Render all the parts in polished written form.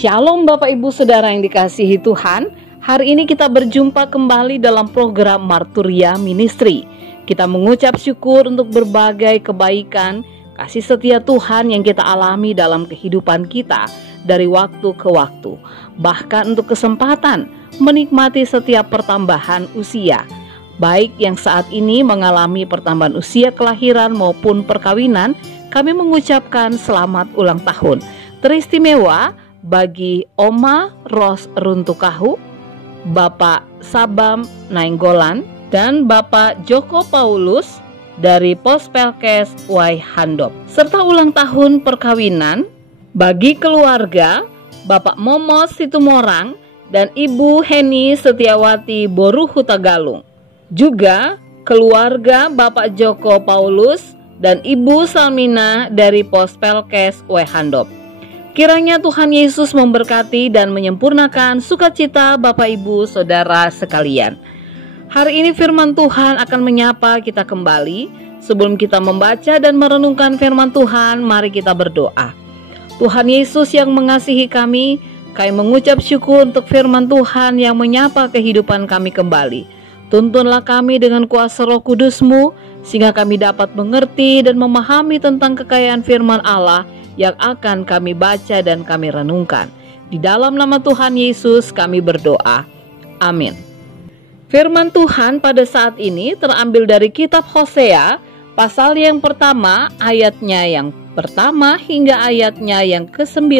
Shalom Bapak Ibu Saudara yang dikasihi Tuhan. Hari ini kita berjumpa kembali dalam program Marturia Ministry. Kita mengucap syukur untuk berbagai kebaikan, kasih setia Tuhan yang kita alami dalam kehidupan kita dari waktu ke waktu. Bahkan untuk kesempatan menikmati setiap pertambahan usia, baik yang saat ini mengalami pertambahan usia kelahiran maupun perkawinan. Kami mengucapkan selamat ulang tahun teristimewa bagi Oma Ros Runtukahu, Bapak Sabam Nainggolan, dan Bapak Joko Paulus dari Pospelkes Waihandop, serta ulang tahun perkawinan bagi keluarga Bapak Momos Situmorang dan Ibu Heni Setiawati Boruhutagalung. Juga keluarga Bapak Joko Paulus dan Ibu Salmina dari Pospelkes Waihandop. Kiranya Tuhan Yesus memberkati dan menyempurnakan sukacita Bapak Ibu Saudara sekalian. Hari ini firman Tuhan akan menyapa kita kembali. Sebelum kita membaca dan merenungkan firman Tuhan, mari kita berdoa. Tuhan Yesus yang mengasihi kami mengucap syukur untuk firman Tuhan yang menyapa kehidupan kami kembali. Tuntunlah kami dengan kuasa Roh Kudus-Mu, sehingga kami dapat mengerti dan memahami tentang kekayaan firman Allah yang akan kami baca dan kami renungkan. Di dalam nama Tuhan Yesus kami berdoa. Amin. Firman Tuhan pada saat ini terambil dari kitab Hosea, pasal yang pertama, ayatnya yang pertama hingga ayatnya yang ke-9,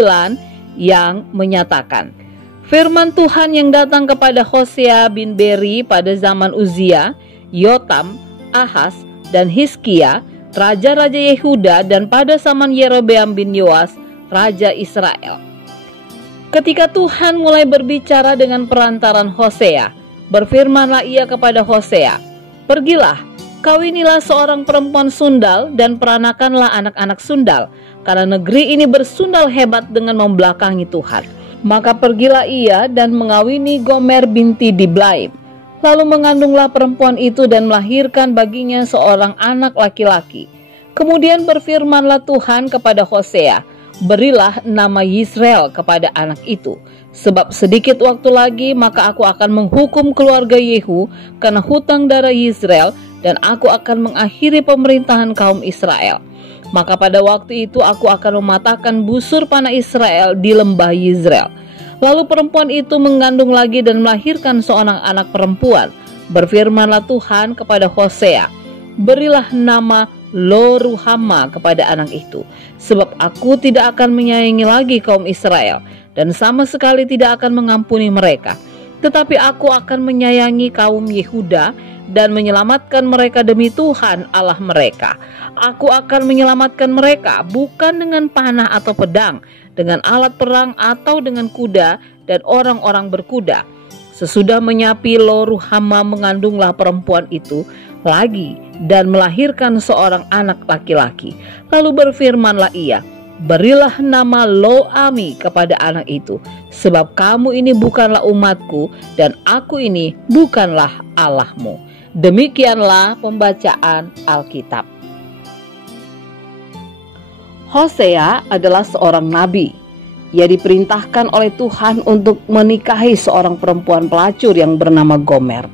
yang menyatakan, firman Tuhan yang datang kepada Hosea bin Beri pada zaman Uzia, Yotam, Ahaz, dan Hizkia, raja-raja Yehuda, dan pada zaman Yerobeam bin Yoas, raja Israel. Ketika Tuhan mulai berbicara dengan perantaran Hosea, berfirmanlah ia kepada Hosea, pergilah, kawinilah seorang perempuan sundal dan peranakanlah anak-anak sundal, karena negeri ini bersundal hebat dengan membelakangi Tuhan. Maka pergilah ia dan mengawini Gomer binti Diblaim. Lalu mengandunglah perempuan itu dan melahirkan baginya seorang anak laki-laki. Kemudian berfirmanlah Tuhan kepada Hosea, berilah nama Yisrael kepada anak itu, sebab sedikit waktu lagi maka aku akan menghukum keluarga Yehu karena hutang darah Yisrael, dan aku akan mengakhiri pemerintahan kaum Israel. Maka pada waktu itu aku akan mematahkan busur panah Israel di lembah Yizreel. Lalu perempuan itu mengandung lagi dan melahirkan seorang anak perempuan. Berfirmanlah Tuhan kepada Hosea, berilah nama Lo-Ruhama kepada anak itu, sebab aku tidak akan menyayangi lagi kaum Israel, dan sama sekali tidak akan mengampuni mereka. Tetapi aku akan menyayangi kaum Yehuda dan menyelamatkan mereka demi Tuhan Allah mereka. Aku akan menyelamatkan mereka bukan dengan panah atau pedang, dengan alat perang atau dengan kuda dan orang-orang berkuda. Sesudah menyapi Lo-Ruhama mengandunglah perempuan itu lagi dan melahirkan seorang anak laki-laki. Lalu berfirmanlah ia, berilah nama Lo-Ami kepada anak itu, sebab kamu ini bukanlah umatku dan aku ini bukanlah Allahmu. Demikianlah pembacaan Alkitab. Hosea adalah seorang nabi. Ia diperintahkan oleh Tuhan untuk menikahi seorang perempuan pelacur yang bernama Gomer.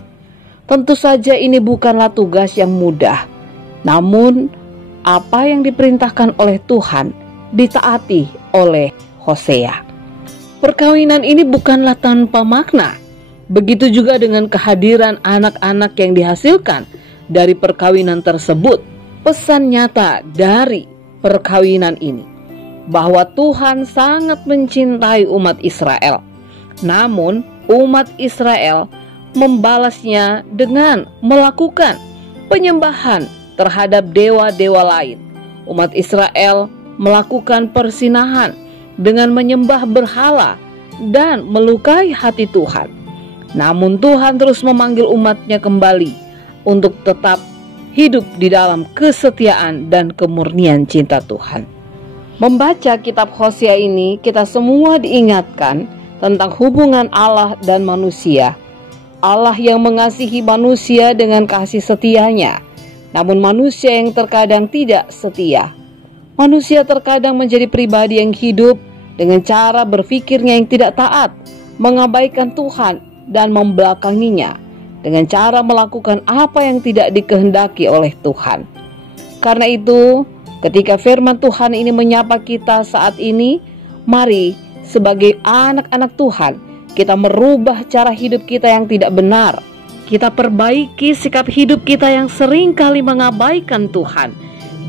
Tentu saja ini bukanlah tugas yang mudah. Namun, apa yang diperintahkan oleh Tuhan ditaati oleh Hosea. Perkawinan ini bukanlah tanpa makna. Begitu juga dengan kehadiran anak-anak yang dihasilkan dari perkawinan tersebut. Pesan nyata dari perkawinan ini bahwa Tuhan sangat mencintai umat Israel. Namun umat Israel membalasnya dengan melakukan penyembahan terhadap dewa-dewa lain. Umat Israel melakukan persinahan dengan menyembah berhala dan melukai hati Tuhan. Namun Tuhan terus memanggil umatnya kembali untuk tetap hidup di dalam kesetiaan dan kemurnian cinta Tuhan. Membaca kitab Hosea ini, kita semua diingatkan tentang hubungan Allah dan manusia. Allah yang mengasihi manusia dengan kasih setianya, namun manusia yang terkadang tidak setia. Manusia terkadang menjadi pribadi yang hidup dengan cara berpikirnya yang tidak taat, mengabaikan Tuhan dan membelakanginya, dengan cara melakukan apa yang tidak dikehendaki oleh Tuhan. Karena itu, ketika firman Tuhan ini menyapa kita saat ini, mari sebagai anak-anak Tuhan, kita merubah cara hidup kita yang tidak benar. Kita perbaiki sikap hidup kita yang sering kali mengabaikan Tuhan.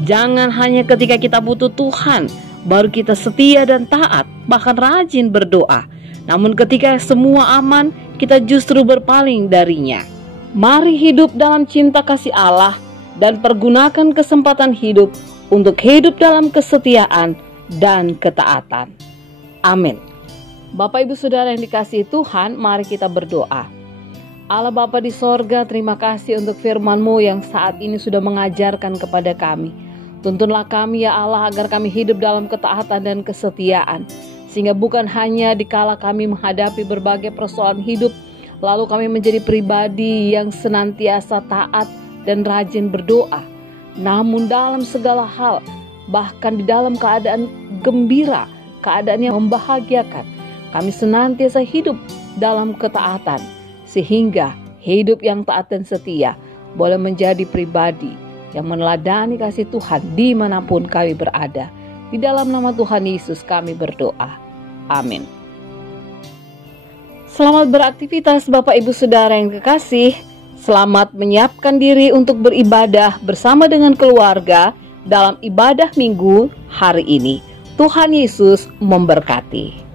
Jangan hanya ketika kita butuh Tuhan, baru kita setia dan taat, bahkan rajin berdoa. Namun ketika semua aman, kita justru berpaling darinya. Mari hidup dalam cinta kasih Allah dan pergunakan kesempatan hidup untuk hidup dalam kesetiaan dan ketaatan. Amin. Bapak Ibu Saudara yang dikasihi Tuhan, mari kita berdoa. Allah Bapa di sorga, terima kasih untuk firman-Mu yang saat ini sudah mengajarkan kepada kami. Tuntunlah kami ya Allah agar kami hidup dalam ketaatan dan kesetiaan. Sehingga bukan hanya dikala kami menghadapi berbagai persoalan hidup, lalu kami menjadi pribadi yang senantiasa taat dan rajin berdoa. Namun dalam segala hal, bahkan di dalam keadaan gembira, keadaan yang membahagiakan, kami senantiasa hidup dalam ketaatan. Sehingga hidup yang taat dan setia boleh menjadi pribadi yang meneladani kasih Tuhan dimanapun kami berada. Di dalam nama Tuhan Yesus kami berdoa. Amin. Selamat beraktivitas Bapak Ibu Saudara yang kekasih. Selamat menyiapkan diri untuk beribadah bersama dengan keluarga dalam ibadah minggu hari ini. Tuhan Yesus memberkati.